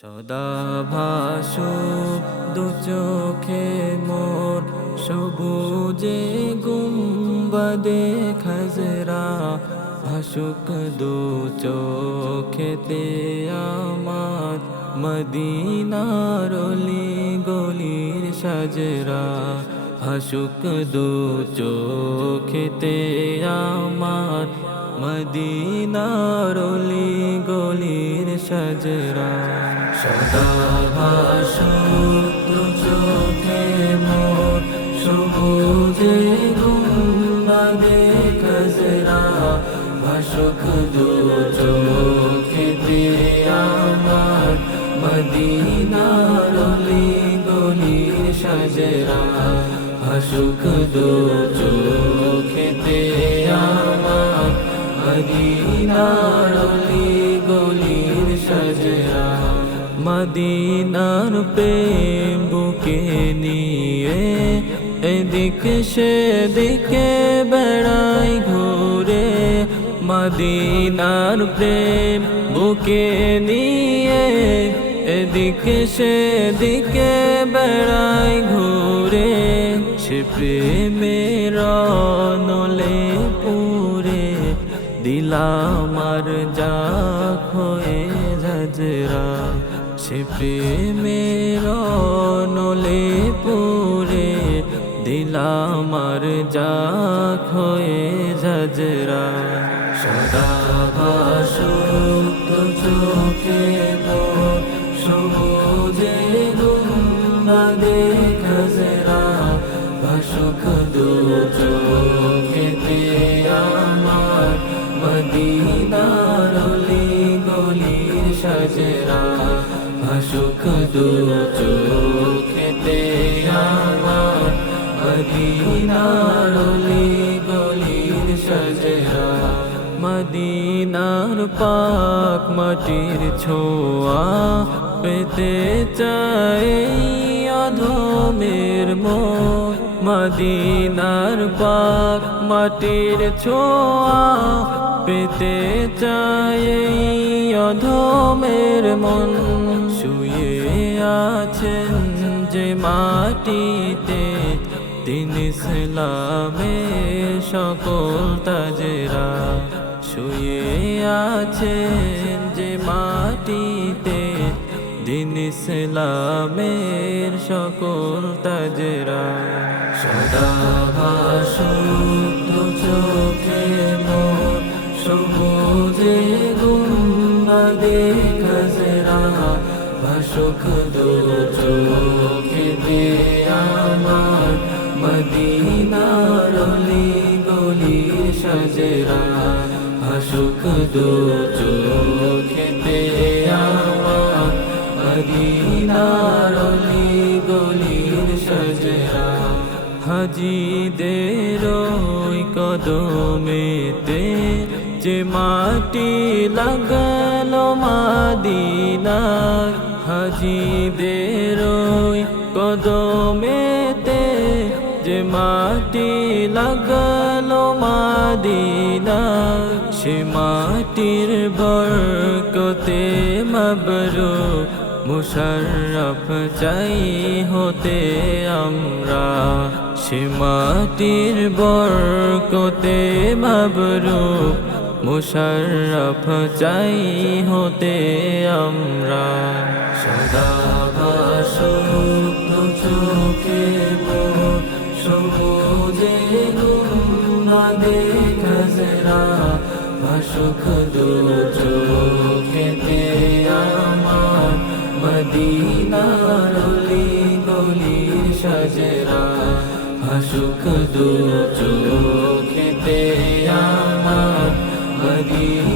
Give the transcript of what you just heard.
সদা ভাসু, দু চোখে মোর সবুজে গুম্বদে খজরা। ভাসুক দু চোখেতে আমার মদিনার গলির সাজরা। ভাসুক দু চোখেতে আমার মদিনার গলির সাজরা। সদা চোখে কজরা। ভাসুক দু আমার মদিনার গলির সাজরা। ভাসুক দু চোখেতে আমার মদিনার গলির সাজরা, মদিনার প্রেম বুকে নিয়ে এদিকে সেদিকে বেড়াই ঘুরে, মদিনার প্রেম বুকে নিয়ে এদিকে সেদিকে বেড়াই ঘুরে, সে প্রেমের নলে দিলামার যা হয়ে ঝজরা সে প্রেমের নলে পুরে। দিলামার যা হয়ে ঝজরা সদা চোখে সবুজে দু চোখেতে আমার মদিনার গলির সাজরা, ভাসুক দু চোখেতে আমার। মদিনার গলির সাজরা, মদিনার পাক মাটির ছোঁয়া পেতে চাই অধমের মন মদিনার পাক মাটির ছোঁয়া পেতে চাই অধমের মন। শুয়ে আছেন যে মাটিতে দিন ইসলামের সকল তাজেরা। শুয়ে আছেন যে মাটিতে দিন ইসলামের সকল তাজেরা। সদা ভাসু গজরা ভাসুক দু চোখেতে আমার মদিনার অলি গলির সাজরা ভাসুক দু চোখেতে আমার মদিনার অলি গলির সাজরা হাজিদের কদমেতে যে মাটি লাগাল মাদিনার হাজিদের কদমেতে, যে মাটি লাগাল মাদিনার, সে মাটির বরকতে মবরু মুশারফ চাই হতে আমরা, সে মাটির বরকতে মবরু মুশারফ চাই হতে আমরা। সদা চোখে সবুজে দু চোখেতে আমার গলির সাজরা। দু চোখেতে Thank.